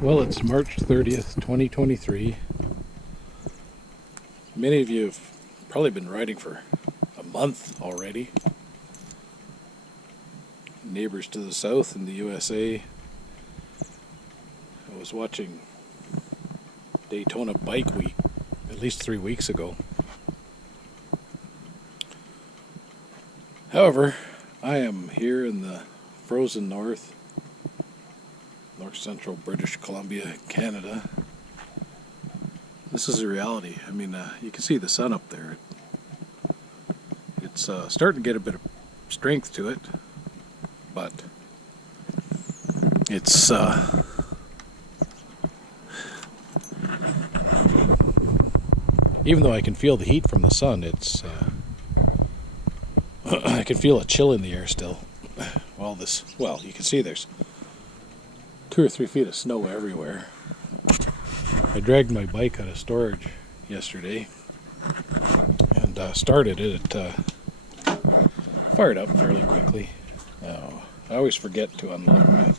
Well, it's March 30th, 2023. Many of you have probably been riding for a month already. Neighbors to the south in the USA. I was watching Daytona Bike Week at least 3 weeks ago. However, I am here in the frozen north central British Columbia, Canada. This is a reality. I mean, you can see the sun up there. It's starting to get a bit of strength to it, but it's even though I can feel the heat from the sun, it's I can feel a chill in the air still. Well, you can see there's 2 or 3 feet of snow everywhere. I dragged my bike out of storage yesterday and started it. It fired up fairly quickly. Now, I always forget to unlock my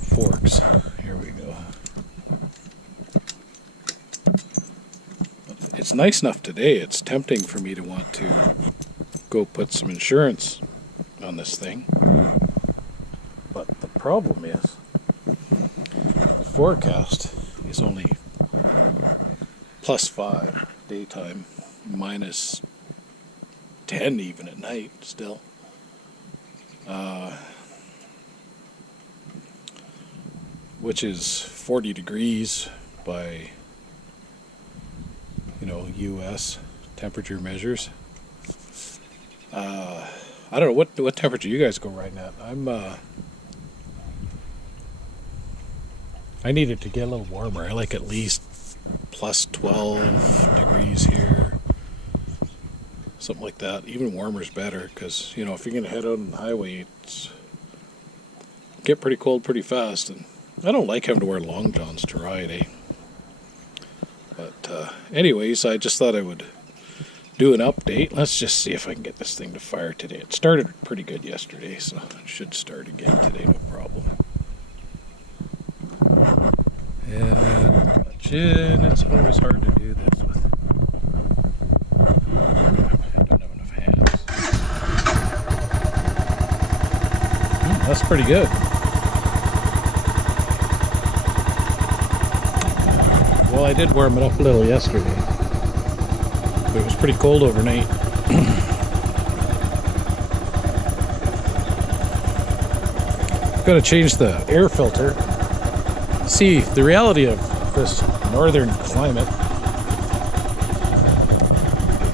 forks. Here we go. It's nice enough today. It's tempting for me to want to go put some insurance on this thing, but the problem is the forecast is only +5 daytime, -10 even at night still. Which is 40 degrees by US temperature measures. I don't know what temperature you guys go riding at. I need it to get a little warmer. I like at least +12 degrees here, something like that. Even warmer is better, because if you're gonna head out on the highway, it's get pretty cold pretty fast, and I don't like having to wear long johns to ride, But anyways, I just thought I would do an update. Let's just see if I can get this thing to fire today. It started pretty good yesterday, so it should start again today, no problem. And much in. It's always hard to do this with. I don't have enough hands. That's pretty good. Well, I did warm it up a little yesterday. It was pretty cold overnight. Got to change the air filter. See, the reality of this northern climate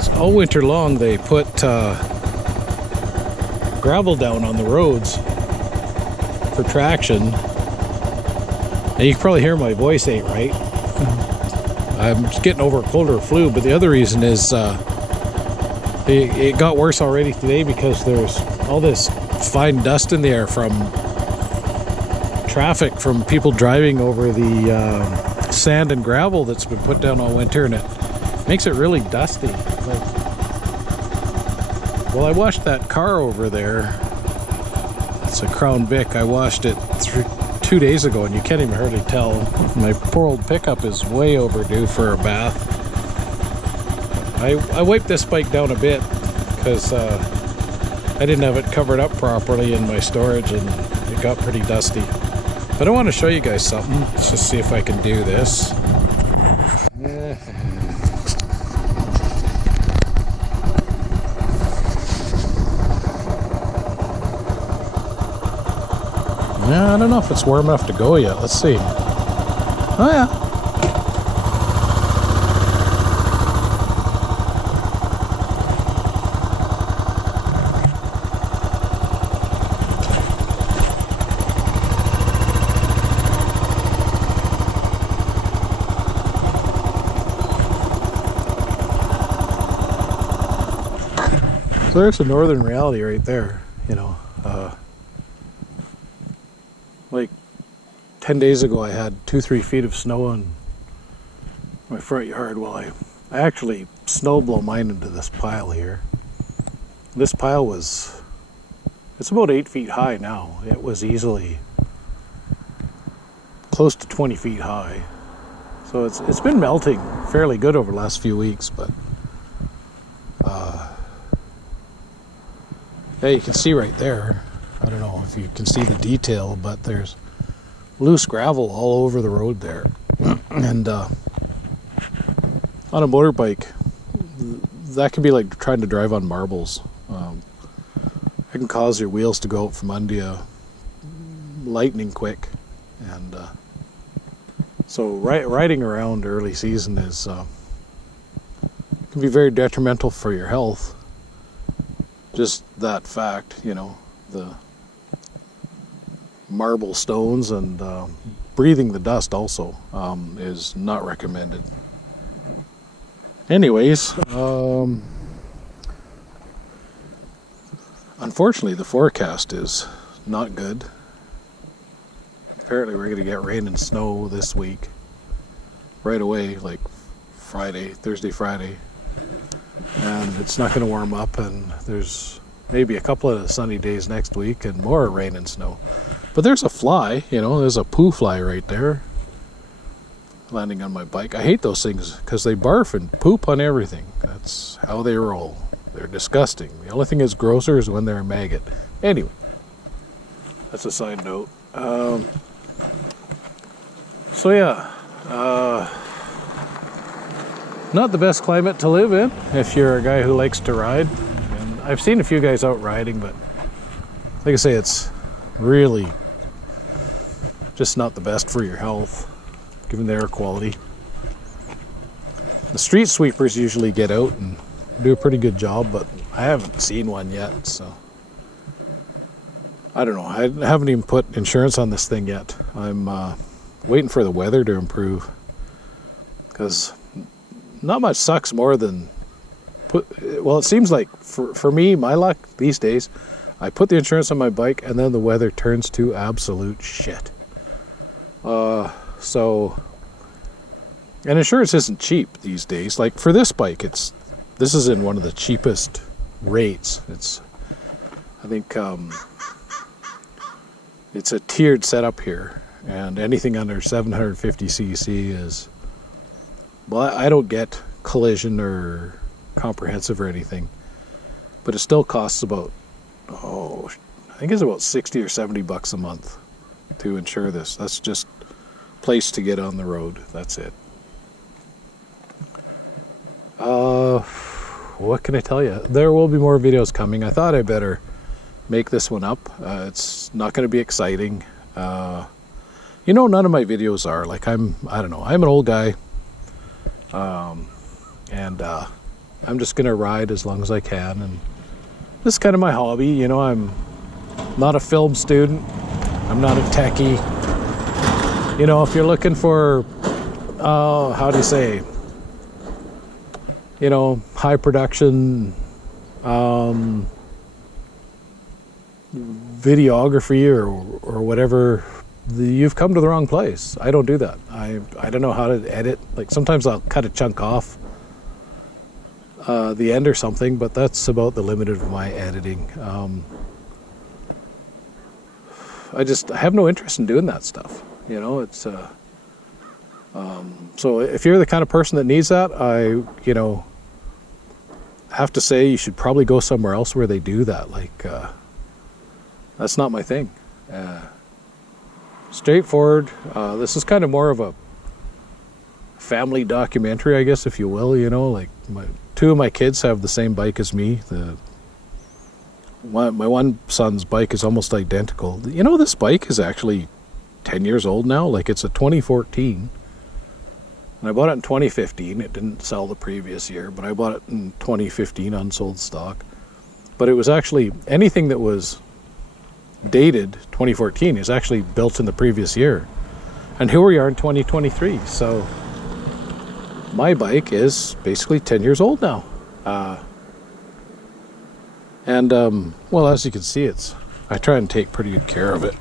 is all winter long they put gravel down on the roads for traction. And you can probably hear my voice ain't right. I'm just getting over a cold or flu, but the other reason is it got worse already today because there's all this fine dust in the air from traffic, from people driving over the sand and gravel that's been put down all winter, and it makes it really dusty. Well, I washed that car over there. It's a Crown Vic. I washed it 2 days ago, and you can't even hardly tell. My poor old pickup is way overdue for a bath. I wiped this bike down a bit because I didn't have it covered up properly in my storage, and it got pretty dusty. But I want to show you guys something. Let's just see if I can do this. Yeah, I don't know if it's warm enough to go yet. Let's see. Oh yeah. So there's a northern reality right there, like 10 days ago I had 2-3 feet of snow on my front yard. Well, I actually snow blow mine into this pile here. This pile was It's about 8 feet high now. It was easily close to 20 feet high. So it's been melting fairly good over the last few weeks, but yeah, you can see right there. I don't know if you can see the detail, but there's loose gravel all over the road there. And on a motorbike, that can be like trying to drive on marbles. It can cause your wheels to go out from under you lightning quick. And so riding around early season is can be very detrimental for your health. Just that fact, you know, the marble stones and breathing the dust also is not recommended. Anyways, unfortunately the forecast is not good. Apparently we're going to get rain and snow this week right away, like Thursday, Friday. And it's not going to warm up, and there's maybe a couple of sunny days next week and more rain and snow. But there's a fly, you know, there's a poo fly right there landing on my bike. I hate those things because they barf and poop on everything. That's how they roll. They're disgusting. The only thing that's grosser is when they're a maggot. Anyway, that's a side note. So yeah, not the best climate to live in if you're a guy who likes to ride. And I've seen a few guys out riding, but like I say, it's really just not the best for your health, given the air quality. The street sweepers usually get out and do a pretty good job, but I haven't seen one yet, so I don't know. I haven't even put insurance on this thing yet. I'm waiting for the weather to improve, because not much sucks more than well, it seems like for me, my luck these days, I put the insurance on my bike and then the weather turns to absolute shit. So, and insurance isn't cheap these days. Like for this bike, this is in one of the cheapest rates. I think it's a tiered setup here, and anything under 750cc is, well, I don't get collision or comprehensive or anything, but it still costs about, I think it's about 60 or 70 bucks a month to insure this. That's just place to get on the road. That's it. What can I tell you? There will be more videos coming. I thought I better make this one up. It's not going to be exciting. None of my videos are. Like, I don't know, I'm an old guy. And I'm just going to ride as long as I can. And this is kind of my hobby. You know, I'm not a film student. I'm not a techie. You know, if you're looking for, how do you say, you know, high production videography or whatever, you've come to the wrong place. I don't do that. I don't know how to edit. Like, sometimes I'll cut a chunk off the end or something, but that's about the limit of my editing. I have no interest in doing that stuff. You know, it's so if you're the kind of person that needs that, I have to say you should probably go somewhere else where they do that. Like, that's not my thing. Straightforward. This is kind of more of a family documentary, I guess, if you will. You know, like two of my kids have the same bike as me. My one son's bike is almost identical. You know, this bike is actually 10 years old now. Like, it's a 2014. And I bought it in 2015. It didn't sell the previous year, but I bought it in 2015 unsold stock. But it was actually, anything that was dated 2014 is actually built in the previous year. And here we are in 2023. So my bike is basically 10 years old now. Well, as you can see, I try and take pretty good care of it.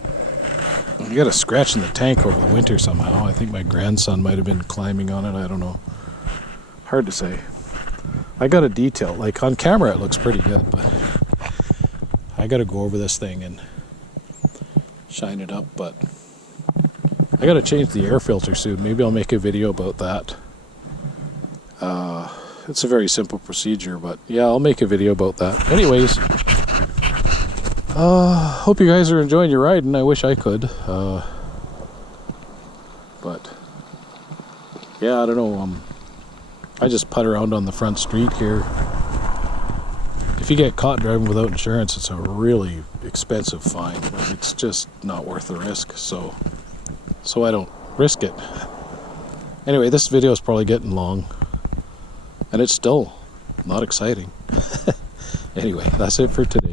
I got a scratch in the tank over the winter somehow. I think my grandson might have been climbing on it. I don't know. Hard to say. I got a detail. Like, on camera it looks pretty good, but I gotta go over this thing and shine it up, but I gotta change the air filter soon. Maybe I'll make a video about that. It's a very simple procedure, but yeah, I'll make a video about that. Anyways, hope you guys are enjoying your ride, and I wish I could. But yeah, I don't know. I just putt around on the front street here. If you get caught driving without insurance, it's a really expensive fine. Like, it's just not worth the risk. So I don't risk it. Anyway, this video is probably getting long, and it's still not exciting. Anyway, that's it for today.